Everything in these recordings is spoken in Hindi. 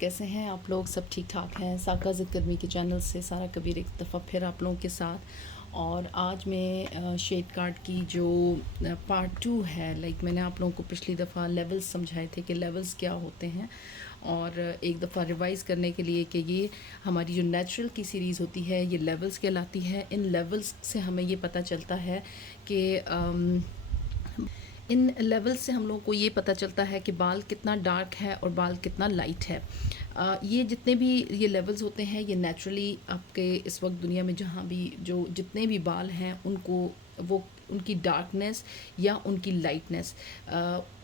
कैसे हैं आप लोग? सब ठीक ठाक हैं? साका ज़िद कदमी के चैनल से सारा कबीर एक दफ़ा फिर आप लोगों के साथ। और आज मैं शेड कार्ड की जो पार्ट 2 है, मैंने आप लोगों को पिछली दफ़ा लेवल्स समझाए थे कि लेवल्स क्या होते हैं, और एक दफ़ा रिवाइज़ करने के लिए कि ये हमारी जो नेचुरल की सीरीज़ होती है ये लेवल्स कहलाती है। इन लेवल्स से हमें ये पता चलता है कि इन लेवल्स से हम लोगों को ये पता चलता है कि बाल कितना डार्क है और बाल कितना लाइट है। ये जितने भी ये लेवल्स होते हैं ये नेचुरली आपके इस वक्त दुनिया में जहाँ भी जो जितने भी बाल हैं उनको वो उनकी डार्कनेस या उनकी लाइटनेस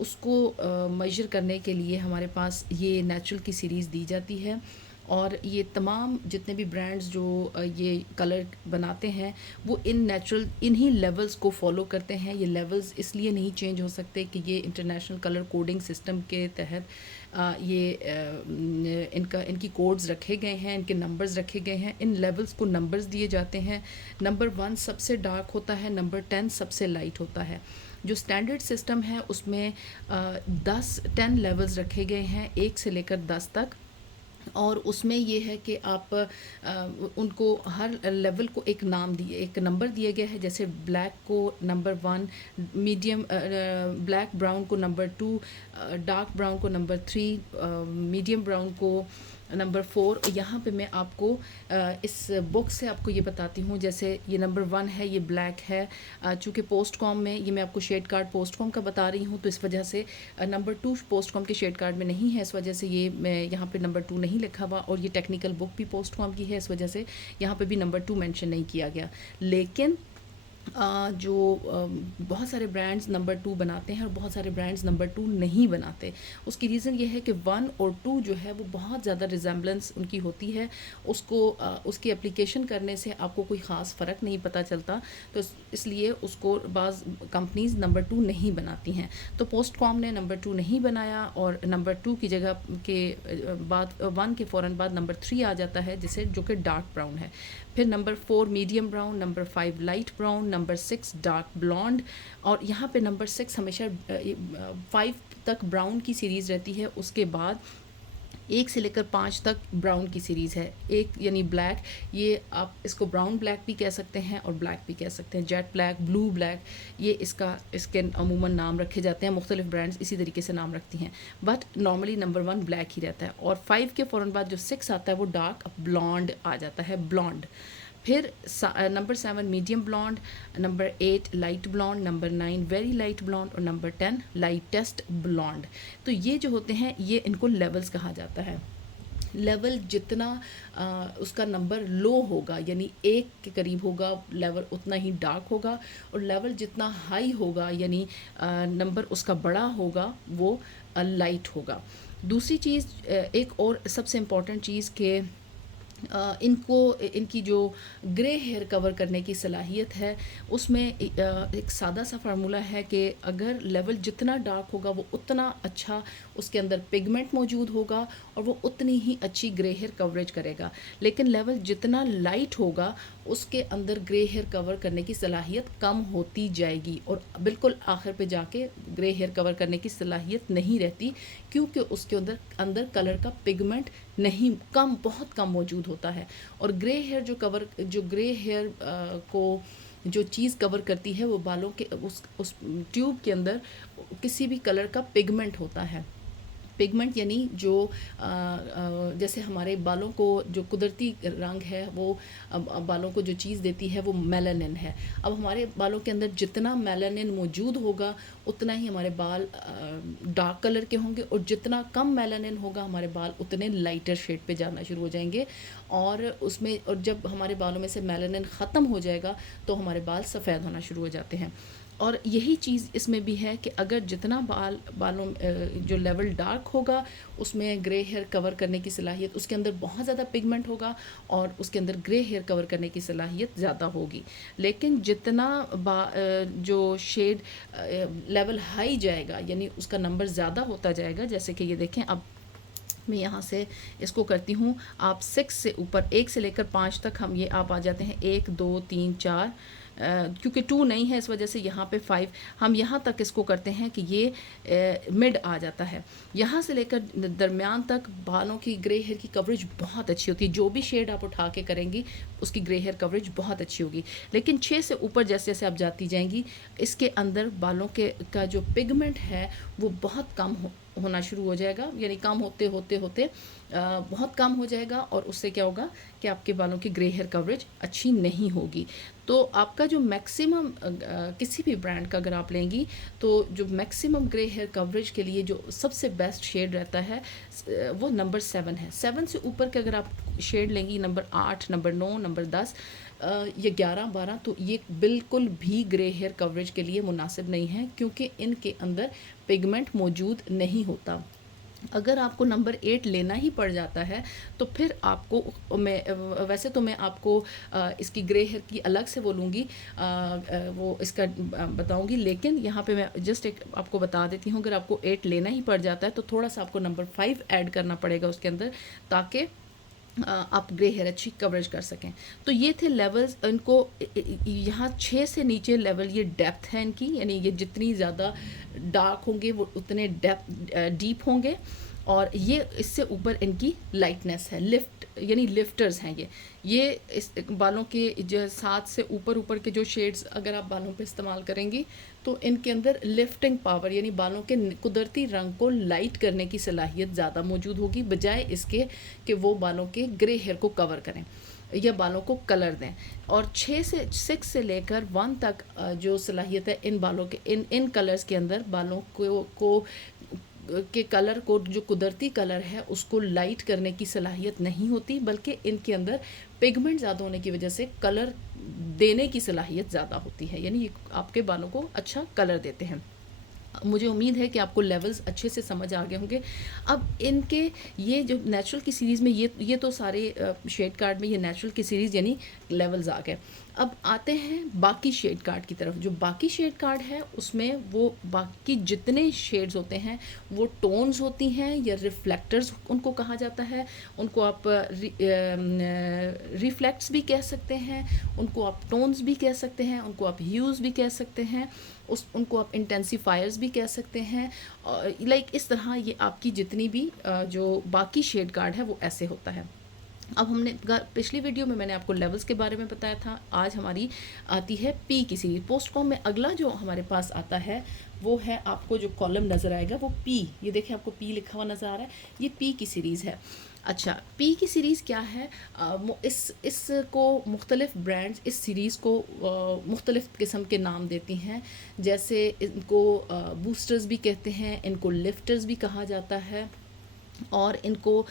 उसको मेजर करने के लिए हमारे पास ये नेचुरल की सीरीज़ दी जाती है। और ये तमाम जितने भी ब्रांड्स जो ये कलर बनाते हैं वो इन नेचुरल इन्हीं लेवल्स को फॉलो करते हैं। ये लेवल्स इसलिए नहीं चेंज हो सकते कि ये इंटरनेशनल कलर कोडिंग सिस्टम के तहत इनकी कोड्स रखे गए हैं, इनके नंबर्स रखे गए हैं। इन लेवल्स को नंबर्स दिए जाते हैं। नंबर 1 सबसे डार्क होता है, नंबर 10 सबसे लाइट होता है। जो स्टैंडर्ड सिस्टम है उसमें 10 लेवल्स रखे गए हैं 1 से लेकर 10 तक। और उसमें ये है कि आप उनको हर लेवल को एक नाम दिए, एक नंबर दिया गया है। जैसे ब्लैक को नंबर 1, मीडियम ब्लैक ब्राउन को नंबर 2, डार्क ब्राउन को नंबर 3, मीडियम ब्राउन को नंबर 4। यहाँ पे मैं आपको इस बुक से आपको ये बताती हूँ। जैसे ये नंबर 1 है, ये ब्लैक है। चूँकि पोस्ट कॉम में ये मैं आपको शेड कार्ड पोस्ट कॉम का बता रही हूँ तो इस वजह से नंबर 2 पोस्ट कॉम के शेड कार्ड में नहीं है, इस वजह से ये मैं यहाँ पे नंबर 2 नहीं लिखा हुआ। और ये टेक्निकल बुक भी पोस्ट कॉम की है, इस वजह से यहाँ पे भी नंबर 2 मेंशन नहीं किया गया। लेकिन जो बहुत सारे ब्रांड्स नंबर 2 बनाते हैं और बहुत सारे ब्रांड्स नंबर 2 नहीं बनाते। उसकी रीज़न ये है कि 1 और 2 जो है वो बहुत ज़्यादा रिजेम्बलेंस उनकी होती है। उसको उसकी एप्लीकेशन करने से आपको कोई ख़ास फ़र्क नहीं पता चलता, तो इसलिए उसको बाज़ कंपनीज़ नंबर 2 नहीं बनाती हैं। तो पोस्ट कॉम ने नंबर 2 नहीं बनाया और नंबर 2 की जगह के बाद 1 के फ़ौरन बाद नंबर 3 आ जाता है, जिसे जो कि डार्क ब्राउन है। फिर number 4 medium brown, number 5 light brown, number 6 dark blonde. और यहाँ पे नंबर 6 हमेशा 5 तक ब्राउन की सीरीज़ रहती है। उसके बाद 1 से लेकर 5 तक ब्राउन की सीरीज़ है। एक यानी ब्लैक, ये आप इसको ब्राउन ब्लैक भी कह सकते हैं और ब्लैक भी कह सकते हैं। जेट ब्लैक, ब्लू ब्लैक, ये इसके अमूमन नाम रखे जाते हैं। मुख्तलिफ ब्रांड्स इसी तरीके से नाम रखती हैं, बट नॉर्मली नंबर 1 ब्लैक ही रहता है। और 5 के फ़ौरन बाद जो 6 आता है वो डार्क ब्लॉन्ड आ जाता है, ब्लॉन्ड। फिर number 7 medium blonde, number 8 light blonde, number 9 very light blonde और नंबर 10 लाइटेस्ट ब्लॉन्ड। तो ये जो होते हैं ये इनको लेवल्स कहा जाता है। लेवल जितना उसका नंबर लो होगा यानी 1 के करीब होगा, लेवल उतना ही डार्क होगा। और लेवल जितना हाई होगा यानी नंबर उसका बड़ा होगा वो लाइट होगा। दूसरी चीज़ एक और सबसे इम्पॉर्टेंट चीज़ के इनकी जो ग्रे हेयर कवर करने की सलाहियत है उसमें एक सादा सा फार्मूला है कि अगर लेवल जितना डार्क होगा वो उतना अच्छा उसके अंदर पिगमेंट मौजूद होगा और वो उतनी ही अच्छी ग्रे हेयर कवरेज करेगा। लेकिन लेवल जितना लाइट होगा उसके अंदर ग्रे हेयर कवर करने की सलाहियत कम होती जाएगी और बिल्कुल आखिर पे जाके ग्रे हेयर कवर करने की सलाहियत नहीं रहती, क्योंकि उसके अंदर कलर का पिगमेंट नहीं बहुत कम मौजूद होता है। और ग्रे हेयर जो ग्रे हेयर को जो चीज़ कवर करती है वो बालों के उस ट्यूब के अंदर किसी भी कलर का पिगमेंट होता है। पिगमेंट यानी जो जैसे हमारे बालों को जो कुदरती रंग है वो बालों को जो चीज़ देती है वो मेलानिन है। अब हमारे बालों के अंदर जितना मेलानिन मौजूद होगा उतना ही हमारे बाल डार्क कलर के होंगे, और जितना कम मेलानिन होगा हमारे बाल उतने लाइटर शेड पे जाना शुरू हो जाएंगे। और जब हमारे बालों में से मेलानिन ख़त्म हो जाएगा तो हमारे बाल सफ़ेद होना शुरू हो जाते हैं। और यही चीज़ इसमें भी है कि अगर जितना बालों जो लेवल डार्क होगा उसमें ग्रे हेयर कवर करने की सलाहियत, उसके अंदर बहुत ज़्यादा पिगमेंट होगा और उसके अंदर ग्रे हेयर कवर करने की सलाहियत ज़्यादा होगी। लेकिन जितना जो शेड लेवल हाई जाएगा यानी उसका नंबर ज़्यादा होता जाएगा, जैसे कि ये देखें, अब मैं यहाँ से इसको करती हूँ। आप 6 से ऊपर 1 से लेकर 5 तक हम ये आप आ जाते हैं 1 2 3 4 क्योंकि 2 नहीं है इस वजह से यहाँ पे 5, हम यहाँ तक इसको करते हैं कि ये मिड आ जाता है। यहाँ से लेकर दरमियान तक बालों की ग्रे हेयर की कवरेज बहुत अच्छी होती है। जो भी शेड आप उठा के करेंगी उसकी ग्रे हेयर कवरेज बहुत अच्छी होगी। लेकिन 6 से ऊपर जैसे जैसे आप जाती जाएंगी, इसके अंदर बालों के का जो पिगमेंट है वो बहुत कम होना शुरू हो जाएगा, यानी कम होते होते होते बहुत कम हो जाएगा, और उससे क्या होगा कि आपके बालों की ग्रे हेयर कवरेज अच्छी नहीं होगी। तो आपका जो मैक्सिमम किसी भी ब्रांड का अगर आप लेंगी तो जो मैक्सिमम ग्रे हेयर कवरेज के लिए जो सबसे बेस्ट शेड रहता है वो नंबर 7 है। 7 से ऊपर के अगर आप शेड लेंगी, नंबर 8, नंबर 9, नंबर 10 या 11, 12, तो ये बिल्कुल भी ग्रे हेयर कवरेज के लिए मुनासिब नहीं है, क्योंकि इनके अंदर पिगमेंट मौजूद नहीं होता। अगर आपको नंबर 8 लेना ही पड़ जाता है तो फिर आपको वैसे तो मैं आपको इसकी ग्रे हेयर की अलग से बोलूँगी, वो इसका बताऊँगी, लेकिन यहाँ पे मैं जस्ट एक आपको बता देती हूँ। अगर आपको 8 लेना ही पड़ जाता है तो थोड़ा सा आपको नंबर 5 ऐड करना पड़ेगा उसके अंदर, ताकि आप ग्रे हेयर अच्छी कवरेज कर सकें। तो ये थे लेवल्स। इनको यहाँ 6 से नीचे लेवल ये डेप्थ है इनकी, यानी ये जितनी ज़्यादा डार्क होंगे वो उतने डीप होंगे, और ये इससे ऊपर इनकी लाइटनेस है, यानी लिफ्टर्स हैं ये इस बालों के जो 7 से ऊपर के जो शेड्स अगर आप बालों पे इस्तेमाल करेंगी तो इनके अंदर लिफ्टिंग पावर, यानी बालों के कुदरती रंग को लाइट करने की सलाहियत ज़्यादा मौजूद होगी, बजाय इसके कि वो बालों के ग्रे हेयर को कवर करें या बालों को कलर दें। और 6 से लेकर 1 तक जो सलाहियत है इन बालों के इन कलर्स के अंदर, बालों को के कलर को, जो कुदरती कलर है उसको लाइट करने की सलाहियत नहीं होती, बल्कि इनके अंदर पिगमेंट ज़्यादा होने की वजह से कलर देने की सलाहियत ज़्यादा होती है, यानी ये आपके बालों को अच्छा कलर देते हैं। मुझे उम्मीद है कि आपको लेवल्स अच्छे से समझ आ गए होंगे। अब इनके ये जो नेचुरल की सीरीज़ में ये तो सारे शेड कार्ड में ये नेचुरल की सीरीज़ यानी लेवल्स आ गए। अब आते हैं बाकी शेड कार्ड की तरफ। जो बाकी शेड कार्ड है उसमें वो बाकी जितने शेड्स होते हैं वो टोन्स होती हैं या रिफ्लेक्टर्स उनको कहा जाता है। उनको आप रिफ्लेक्ट्स भी कह सकते हैं, उनको आप टोन्स भी कह सकते हैं, उनको आप ह्यूज़ भी कह सकते हैं, उनको आप इंटेंसिफायर्स भी कह सकते हैं। लाइक इस तरह ये आपकी जितनी भी जो बाकी शेड कार्ड है वो ऐसे होता है। अब हमने पिछली वीडियो में मैंने आपको लेवल्स के बारे में बताया था। आज हमारी आती है पी की सीरीज। पोस्टकॉम में अगला जो हमारे पास आता है वो है, आपको जो कॉलम नज़र आएगा वो पी, ये देखिए आपको पी लिखा हुआ नज़र आ रहा है, ये पी की सीरीज़ है। अच्छा, पी की सीरीज़ क्या है? इसको मुख्तलिफ़ ब्रांड्स इस सीरीज़ को मुख्तलिफ़ किस्म के नाम देती हैं। जैसे इनको बूस्टर्स भी कहते हैं, इनको लिफ्टर्स भी कहा जाता है, और इनको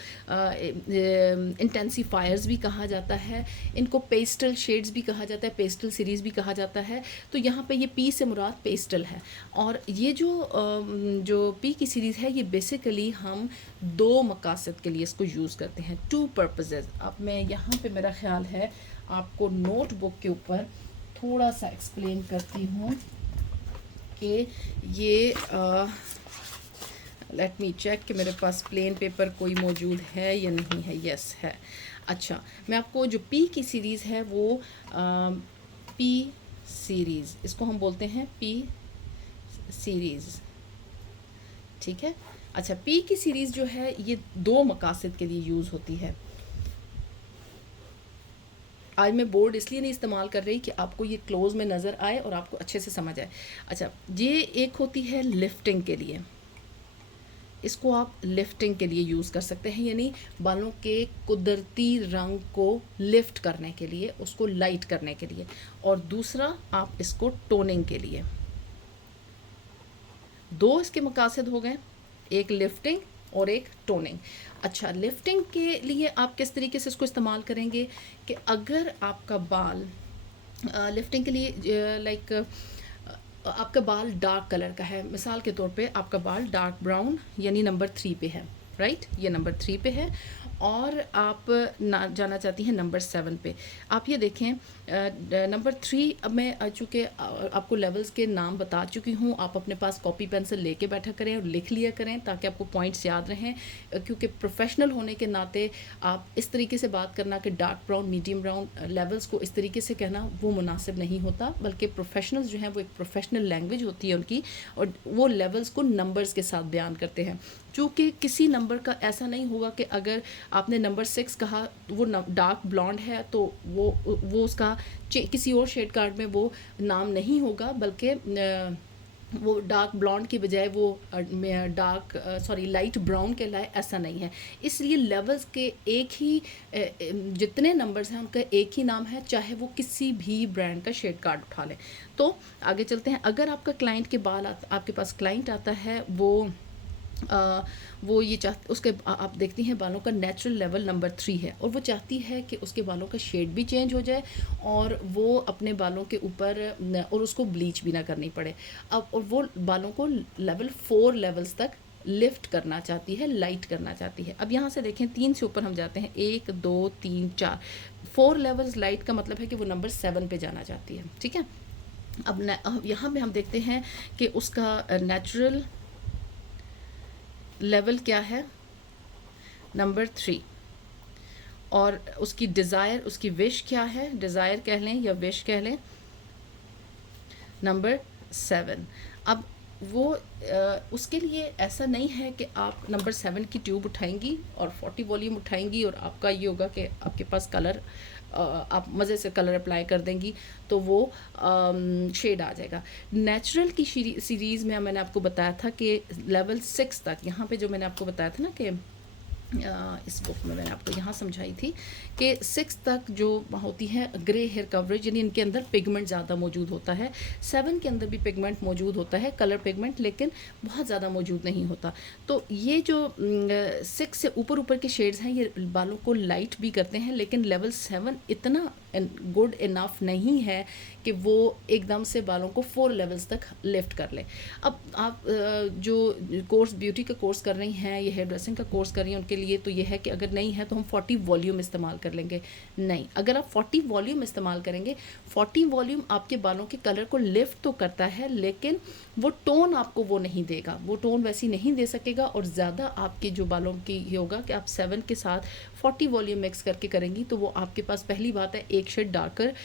इंटेंसिफायर्स भी कहा जाता है, इनको पेस्टल शेड्स भी कहा जाता है, पेस्टल सीरीज़ भी कहा जाता है। तो यहाँ पे ये पी से मुराद पेस्टल है। और ये जो पी की सीरीज़ है ये बेसिकली हम 2 मकासद के लिए इसको यूज़ करते हैं, 2 पर्पसेस। अब मैं यहाँ पे मेरा ख्याल है आपको नोटबुक के ऊपर थोड़ा सा एक्सप्लेन करती हूँ कि ये लेट मी चेक कि मेरे पास प्लेन पेपर कोई मौजूद है या नहीं है। यस है। अच्छा, मैं आपको जो पी की सीरीज़ है वो पी सीरीज़, इसको हम बोलते हैं पी सीरीज़, ठीक है। अच्छा, पी की सीरीज़ जो है ये 2 मकासद के लिए यूज़ होती है। आज मैं बोर्ड इसलिए नहीं इस्तेमाल कर रही कि आपको ये क्लोज में नज़र आए और आपको अच्छे से समझ आए। अच्छा, ये एक होती है लिफ्टिंग के लिए, इसको आप लिफ्टिंग के लिए यूज़ कर सकते हैं, यानी बालों के कुदरती रंग को लिफ्ट करने के लिए, उसको लाइट करने के लिए। और दूसरा आप इसको टोनिंग के लिए। 2 इसके मकासद हो गए, एक लिफ्टिंग और एक टोनिंग। अच्छा, लिफ्टिंग के लिए आप किस तरीके से इसको इस्तेमाल करेंगे कि अगर आपका बाल लिफ्टिंग के लिए लाइक आपका बाल डार्क कलर का है, मिसाल के तौर पे आपका बाल डार्क ब्राउन यानी नंबर 3 पे है, राइट, ये नंबर 3 पे है, और आप ना जाना चाहती हैं नंबर 7 पे। आप ये देखें नंबर 3, अब मैं चूँकि आपको लेवल्स के नाम बता चुकी हूँ, आप अपने पास कॉपी पेंसिल लेके बैठा करें और लिख लिया करें ताकि आपको पॉइंट्स याद रहें। क्योंकि प्रोफेशनल होने के नाते आप इस तरीके से बात करना कि dark brown, medium brown, levels को इस तरीके से कहना वो मुनासिब नहीं होता, बल्कि प्रोफेशनल्स जो हैं वो एक प्रोफेशनल लैंग्वेज होती है उनकी, और वो लेवल्स को नंबर्स के साथ बयान करते हैं। चूँकि किसी नंबर का ऐसा नहीं होगा कि अगर आपने नंबर 6 कहा तो वो डार्क ब्लॉन्ड है तो वो उसका किसी और शेड कार्ड में वो नाम नहीं होगा, बल्कि वो डार्क ब्लॉन्ड की बजाय वो लाइट ब्राउन कहलाए, ऐसा नहीं है। इसलिए लेवल्स के एक ही जितने नंबर्स हैं उनका एक ही नाम है, चाहे वो किसी भी ब्रांड का शेड कार्ड उठा लें। तो आगे चलते हैं। अगर आपका क्लाइंट के आपके पास क्लाइंट आता है, वो ये उसके आप देखती हैं बालों का नेचुरल लेवल नंबर 3 है, और वो चाहती है कि उसके बालों का शेड भी चेंज हो जाए और वो अपने बालों के ऊपर और उसको ब्लीच भी ना करनी पड़े। अब और वो बालों को लेवल 4 लेवल्स तक लिफ्ट करना चाहती है, लाइट करना चाहती है। अब यहाँ से देखें 3 से ऊपर हम जाते हैं, 1 2 3 4, 4 लेवल्स लाइट का मतलब है कि वो नंबर 7 पे जाना चाहती है। ठीक है, अब यहाँ पे हम देखते हैं कि उसका नेचुरल लेवल क्या है, नंबर 3, और उसकी डिज़ायर, उसकी विश क्या है, डिज़ायर कह लें या विश कह लें, नंबर 7। अब वो उसके लिए ऐसा नहीं है कि आप नंबर 7 की ट्यूब उठाएंगी और 40 वॉल्यूम उठाएंगी और आपका ये होगा कि आपके पास कलर, आप मज़े से कलर अप्लाई कर देंगी तो वो शेड आ जाएगा। नेचुरल की सीरीज़ में मैंने आपको बताया था कि लेवल 6 तक, यहाँ पे जो मैंने आपको बताया था ना कि इस बुक में मैंने आपको यहाँ समझाई थी कि 6 तक जो होती है ग्रे हेयर कवरेज, यानी इनके अंदर पिगमेंट ज़्यादा मौजूद होता है। 7 के अंदर भी पिगमेंट मौजूद होता है, कलर पिगमेंट, लेकिन बहुत ज़्यादा मौजूद नहीं होता। तो ये जो 6 से ऊपर ऊपर के शेड्स हैं ये बालों को लाइट भी करते हैं, लेकिन लेवल 7 इतना गुड इनफ नहीं है कि वो एकदम से बालों को 4 लेवल्स तक लिफ्ट कर ले। अब आप जो कोर्स ब्यूटी का कोर्स कर रही हैं, ये हेयर ड्रेसिंग का कोर्स कर रही हैं, उनके लिए तो ये है कि अगर नहीं है तो हम 40 वॉल्यूम इस्तेमाल कर लेंगे। नहीं, अगर आप 40 वॉल्यूम इस्तेमाल करेंगे, 40 वॉल्यूम आपके बालों के कलर को लिफ्ट तो करता है, लेकिन वो टोन आपको वो नहीं देगा, वो टोन वैसी नहीं दे सकेगा, और ज़्यादा आपके जो बालों की ये होगा कि आप 7 के साथ 40 वॉल्यूम मिक्स करके करेंगी तो वो आपके पास पहली बात है एक शेड डार्कर,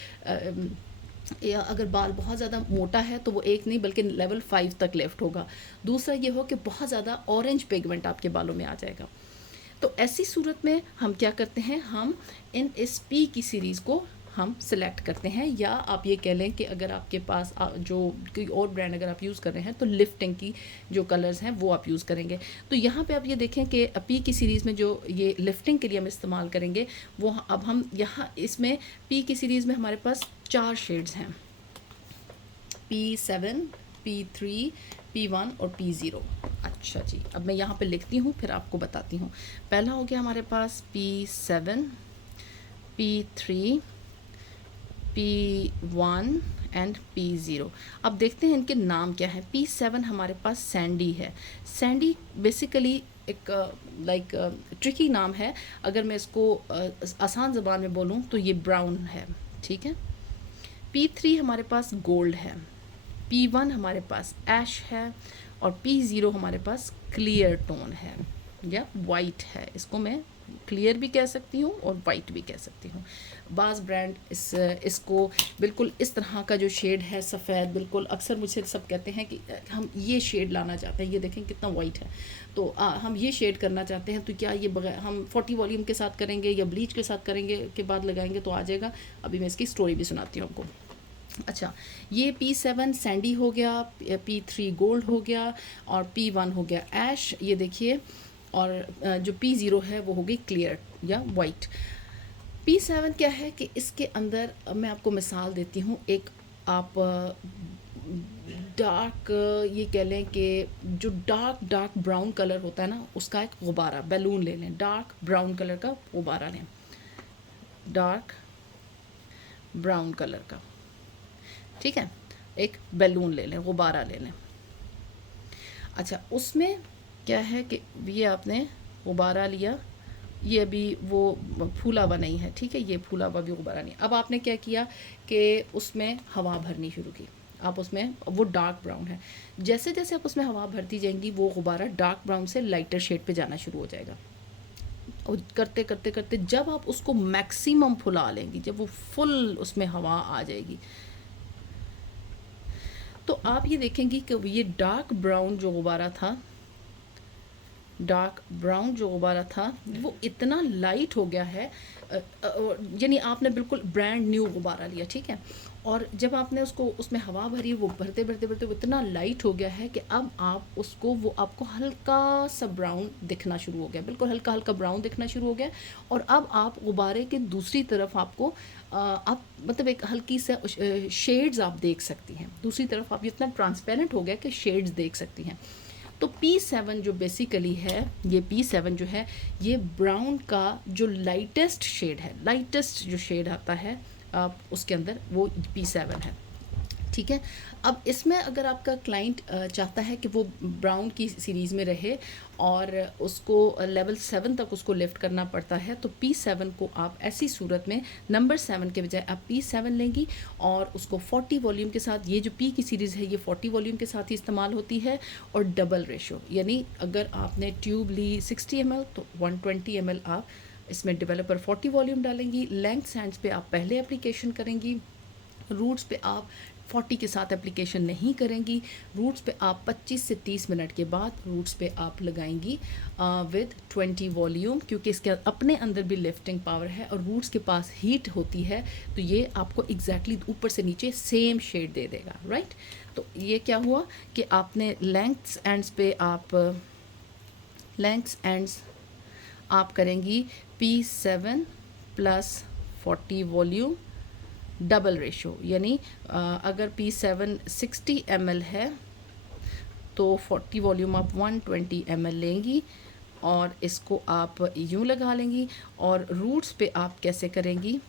या अगर बाल बहुत ज़्यादा मोटा है तो वो एक नहीं बल्कि लेवल 5 तक लिफ्ट होगा। दूसरा ये हो कि बहुत ज़्यादा ऑरेंज पिगमेंट आपके बालों में आ जाएगा। तो ऐसी सूरत में हम क्या करते हैं, हम इन इस पी की सीरीज़ को हम सिलेक्ट करते हैं, या आप ये कह लें कि अगर आपके पास जो कोई और ब्रांड अगर आप यूज़ कर रहे हैं तो लिफ्टिंग की जो कलर्स हैं वो आप यूज़ करेंगे। तो यहाँ पे आप ये देखें कि पी की सीरीज़ में जो ये लिफ्टिंग के लिए हम इस्तेमाल करेंगे वो अब हम यहाँ इसमें पी की सीरीज़ में हमारे पास 4 शेड्स हैं, P7, P3, P1 और P0। अच्छा जी, अब मैं यहाँ पे लिखती हूँ फिर आपको बताती हूँ। पहला हो गया हमारे पास P7, P3, P1 and P0। अब देखते हैं इनके नाम क्या है। P7 हमारे पास सैंडी है। सैंडी बेसिकली एक ट्रिकी नाम है, अगर मैं इसको आसान ज़बान में बोलूँ तो ये ब्राउन है। ठीक है। P3 हमारे पास गोल्ड है, P1 हमारे पास ऐश है, और P0 हमारे पास क्लियर टोन है या वाइट है। इसको मैं क्लियर भी कह सकती हूँ और वाइट भी कह सकती हूँ। बाज़ ब्रांड इसको बिल्कुल इस तरह का जो शेड है सफ़ेद, बिल्कुल अक्सर मुझसे सब कहते हैं कि हम ये शेड लाना चाहते हैं, ये देखें कितना वाइट है, तो हम ये शेड करना चाहते हैं, तो क्या ये बगैर हम 40 वॉल्यूम के साथ करेंगे या ब्लीच के साथ करेंगे के बाद लगाएंगे तो आ जाएगा। अभी मैं इसकी स्टोरी भी सुनाती हूँ आपको। अच्छा, ये P7 सैंडी हो गया, P3 गोल्ड हो गया, और P1 हो गया ऐश, ये देखिए, और जो P0 है वो हो गई क्लियर या वाइट। P7 क्या है कि इसके अंदर मैं आपको मिसाल देती हूँ, एक आप डार्क ये कह लें कि जो डार्क ब्राउन कलर होता है ना, उसका एक गुब्बारा बैलून ले लें, डार्क ब्राउन कलर का गुब्बारा लें, डार्क ब्राउन कलर का, ठीक है, एक बैलून ले लें, गुब्बारा ले लें। अच्छा, उसमें क्या है कि ये आपने गुब्बारा लिया ये अभी वो फूला हुआ नहीं है, ठीक है, ये फूला हुआ भी गुब्बारा नहीं। अब आपने क्या किया कि उसमें हवा भरनी शुरू की। आप उसमें, वो डार्क ब्राउन है, जैसे जैसे आप उसमें हवा भरती जाएंगी वो गुब्बारा डार्क ब्राउन से लाइटर शेड पे जाना शुरू हो जाएगा। और करते करते करते जब आप उसको मैक्सिमम फुला लेंगी, जब वो फुल उसमें हवा आ जाएगी, तो आप ये देखेंगी कि ये डार्क ब्राउन जो गुब्बारा था, डार्क ब्राउन जो गुब्बारा था वो इतना लाइट हो गया है, यानी आपने बिल्कुल ब्रांड न्यू गुब्बारा लिया, ठीक है, और जब आपने उसको उसमें हवा भरी, वो भरते भरते भरते वो इतना लाइट हो गया है कि अब आप उसको, वो आपको हल्का सा ब्राउन दिखना शुरू हो गया, बिल्कुल हल्का हल्का ब्राउन दिखना शुरू हो गया। और अब आप गुब्बारे के दूसरी तरफ आपको आप मतलब एक हल्की सा शेड्स आप देख सकती हैं, दूसरी तरफ आप इतना ट्रांसपेरेंट हो गया कि शेड्स देख सकती हैं। तो P7 जो बेसिकली है, ये P7 जो है, ये ब्राउन का जो लाइटेस्ट शेड है, लाइटेस्ट जो शेड आता है उसके अंदर, वो P7 है, ठीक है। अब इसमें अगर आपका क्लाइंट चाहता है कि वो ब्राउन की सीरीज़ में रहे और उसको लेवल 7 तक उसको लिफ्ट करना पड़ता है, तो P7 को आप ऐसी सूरत में नंबर 7 के बजाय आप P7 लेंगी और उसको 40 वॉल्यूम के साथ, ये जो P की सीरीज़ है ये 40 वॉल्यूम के साथ ही इस्तेमाल होती है, और डबल रेशो, यानी अगर आपने ट्यूब ली 60 ml तो 120 ml आप इसमें डेवलपर 40 वॉल्यूम डालेंगी। लेंथ सैंड्स पे आप पहले एप्लीकेशन करेंगी, रूट्स पे आप 40 के साथ एप्लीकेशन नहीं करेंगी, रूट्स पे आप 25 से 30 मिनट के बाद रूट्स पे आप लगाएंगी विद 20 वॉल्यूम, क्योंकि इसके अपने अंदर भी लिफ्टिंग पावर है और रूट्स के पास हीट होती है, तो ये आपको एग्जैक्टली ऊपर से नीचे सेम शेड दे देगा, राइट। तो ये क्या हुआ कि आपने लेंथ्स एंड्स पे लेंथ्स एंड्स आप करेंगी P7 plus 40 volume double ratio, यानी अगर P7 60 ml है तो 40 वॉल्यूम आप 120 ml लेंगी और इसको आप यूँ लगा लेंगी। और रूट्स पे आप कैसे करेंगी,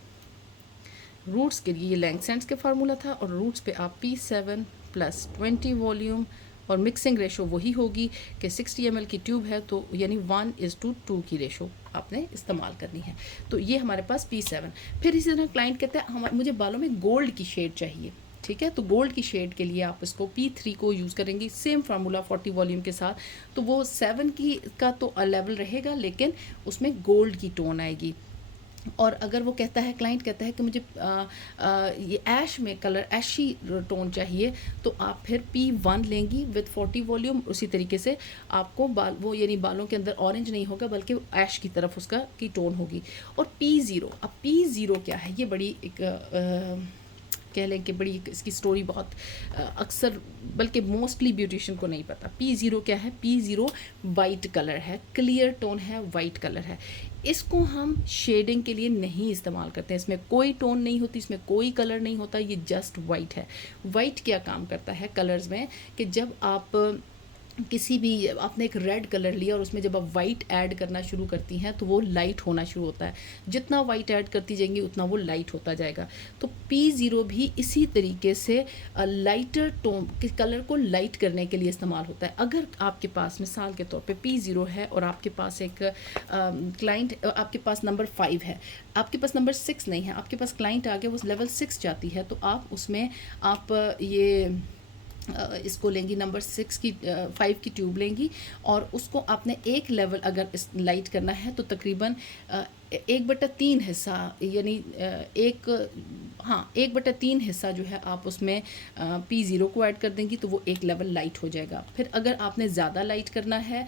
रूट्स के लिए ये लेंथ सेंट्स के फार्मूला था, और रूट्स पे आप P7 प्लस 20 वॉल्यूम, और मिक्सिंग रेशो वही होगी कि 60 ml की ट्यूब है तो यानी 1:2 की रेशो आपने इस्तेमाल करनी है। तो ये हमारे पास P7। फिर इसी तरह क्लाइंट कहते हैं मुझे बालों में गोल्ड की शेड चाहिए, ठीक है, तो गोल्ड की शेड के लिए आप इसको P3 को यूज़ करेंगी, सेम फार्मूला 40 वॉल्यूम के साथ, तो वो 7 की का तो लेवल रहेगा लेकिन उसमें गोल्ड की टोन आएगी। और अगर वो कहता है, क्लाइंट कहता है कि मुझे ये ऐश में कलर ऐशी टोन चाहिए, तो आप फिर P1 लेंगी विद 40 वॉल्यूम। उसी तरीके से आपको बाल, वो यानी बालों के अंदर ऑरेंज नहीं होगा बल्कि ऐश की तरफ उसका की टोन होगी। और P0, अब P0 क्या है, ये बड़ी एक कह लें कि बड़ी इसकी स्टोरी बहुत अक्सर बल्कि मोस्टली ब्यूटिशियन को नहीं पता। P0 क्या है, P0 वाइट कलर है, क्लियर टोन है, वाइट कलर है। इसको हम शेडिंग के लिए नहीं इस्तेमाल करते हैं, इसमें कोई टोन नहीं होती, इसमें कोई कलर नहीं होता, ये जस्ट वाइट है। वाइट क्या काम करता है कलर्स में, कि जब आप किसी भी, आपने एक रेड कलर लिया और उसमें जब आप वाइट ऐड करना शुरू करती हैं तो वो लाइट होना शुरू होता है, जितना वाइट ऐड करती जाएंगी उतना वो लाइट होता जाएगा। तो P0 भी इसी तरीके से लाइटर टोन के कलर को लाइट करने के लिए इस्तेमाल होता है। अगर आपके पास मिसाल के तौर पे P0 है और आपके पास एक क्लाइंट, आपके पास नंबर 5 है, आपके पास नंबर 6 नहीं है, आपके पास क्लाइंट आ गया वो लेवल 6 चाहती है, तो आप उसमें आप ये इसको लेंगी, नंबर 6 की 5 की ट्यूब लेंगी और उसको आपने एक लेवल अगर इस लाइट करना है तो तकरीबन 1/3 हिस्सा, यानी 1/3 हिस्सा जो है आप उसमें P0 को ऐड कर देंगी तो वो एक लेवल लाइट हो जाएगा। फिर अगर आपने ज़्यादा लाइट करना है,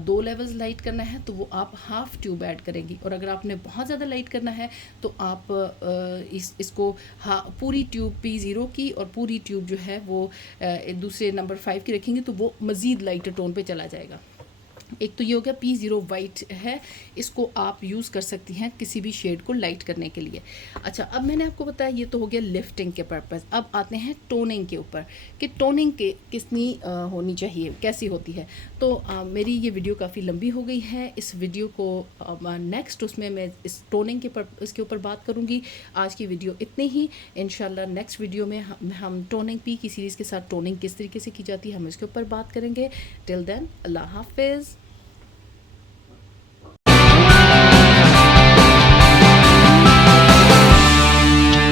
2 लेवल्स लाइट करना है, तो वो आप हाफ़ ट्यूब ऐड करेंगी। और अगर आपने बहुत ज़्यादा लाइट करना है तो आप इसको पूरी ट्यूब P0 की और पूरी ट्यूब जो है वो दूसरे नंबर 5 की रखेंगे तो वो मज़ीद लाइटर टोन पे चला जाएगा। एक तो ये हो गया P0 वाइट है, इसको आप यूज़ कर सकती हैं किसी भी शेड को लाइट करने के लिए। अच्छा, अब मैंने आपको बताया ये तो हो गया लिफ्टिंग के पर्पज़। अब आते हैं टोनिंग के ऊपर कि टोनिंग के कितनी होनी चाहिए, कैसी होती है। तो मेरी ये वीडियो काफ़ी लंबी हो गई है, इस वीडियो को नेक्स्ट उसमें मैं इस टोनिंग के इसके ऊपर बात करूँगी। आज की वीडियो इतनी ही, इंशाल्लाह नेक्स्ट वीडियो में हम टोनिंग P की सीरीज़ के साथ टोनिंग किस तरीके से की जाती है हम इसके ऊपर बात करेंगे। टिल देन अल्लाह हाफिज़।